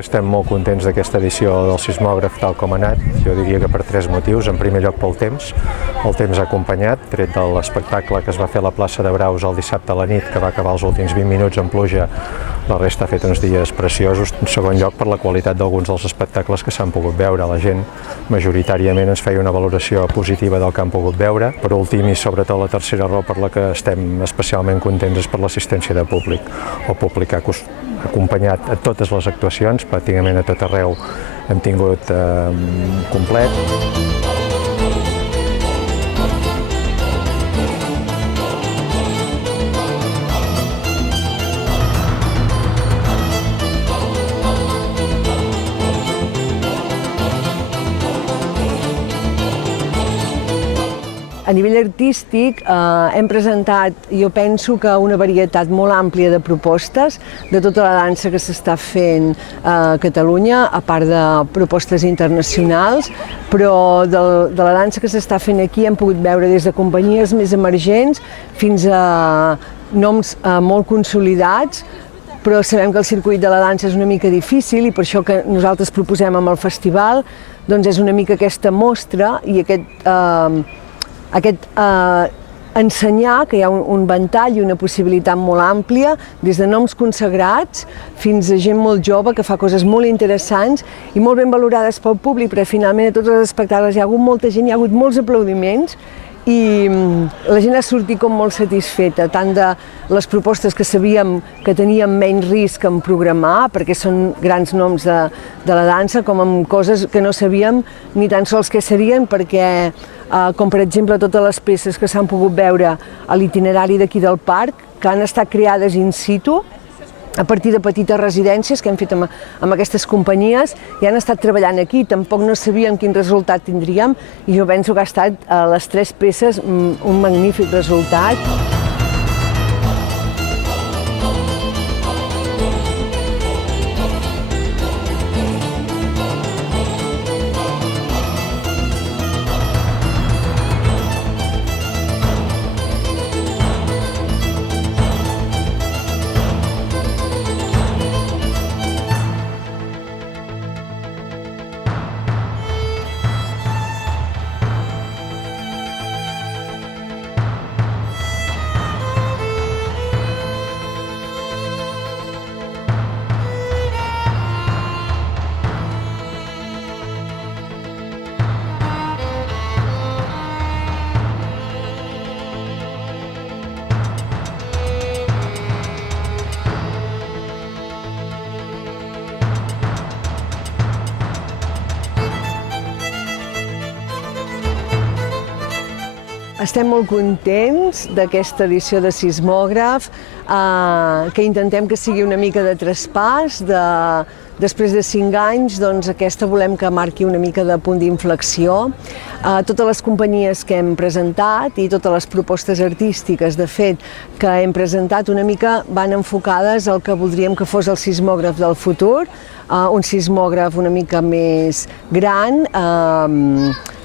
Estem molt contents d'aquesta edició del sismògraf tal com ha anat. Jo diria que per tres motius. En primer lloc pel temps. El temps ha acompanyat, tret de l'espectacle que es va fer a la plaça de Braus el dissabte a la nit, que va acabar els últims 20 minuts en pluja. La resta ha fet uns dies preciosos. En segon lloc, per la qualitat d'alguns dels espectacles que s'han pogut veure. La gent majoritàriament ens feia una valoració positiva del que han pogut veure. Per últim, i sobretot la tercera raó per la que estem especialment contents és per l'assistència de públic. El públic ha acompanyat a totes les actuacions, pràcticament a tot arreu hem tingut complet. A nivell artístic hem presentat, jo penso que una varietat molt àmplia de propostes de tota la dansa que s'està fent a Catalunya, a part de propostes internacionals, però de la dansa que s'està fent aquí hem pogut veure des de companyies més emergents fins a noms molt consolidats, però sabem que el circuit de la dansa és una mica difícil i per això que nosaltres proposem amb el festival doncs és una mica aquesta mostra i ensenyar que hi ha un ventall i una possibilitat molt àmplia, des de noms consagrats fins a gent molt jove que fa coses molt interessants i molt ben valorades pel públic, però finalment a tots els espectacles hi ha hagut molta gent, hi ha hagut molts aplaudiments i la gent ha sortit com molt satisfeta, tant de les propostes que sabíem que teníem menys risc en programar, perquè són grans noms de la dansa, com amb coses que no sabíem ni tan sols què serien, perquè com per exemple totes les peces que s'han pogut veure a l'itinerari d'aquí del parc, que han estat creades in situ, a partir de petites residències que hem fet amb aquestes companyies i han estat treballant aquí. Tampoc no sabíem quin resultat tindríem i jo penso que ha estat les tres peces un magnífic resultat. Estem molt contents d'aquesta edició de sismògraf, que intentem que sigui una mica de traspàs. Després de 5 anys, doncs aquesta volem que marqui una mica de punt d'inflexió. Totes les companyies que hem presentat i totes les propostes artístiques, de fet, que hem presentat una mica van enfocades al que voldríem que fos el sismògraf del futur, un sismògraf una mica més gran,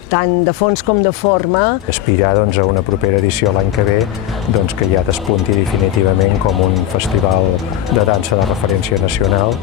tant de fons com de forma. Aspirar a una propera edició l'any que ve que ja despunti definitivament com un festival de dansa de referència nacional.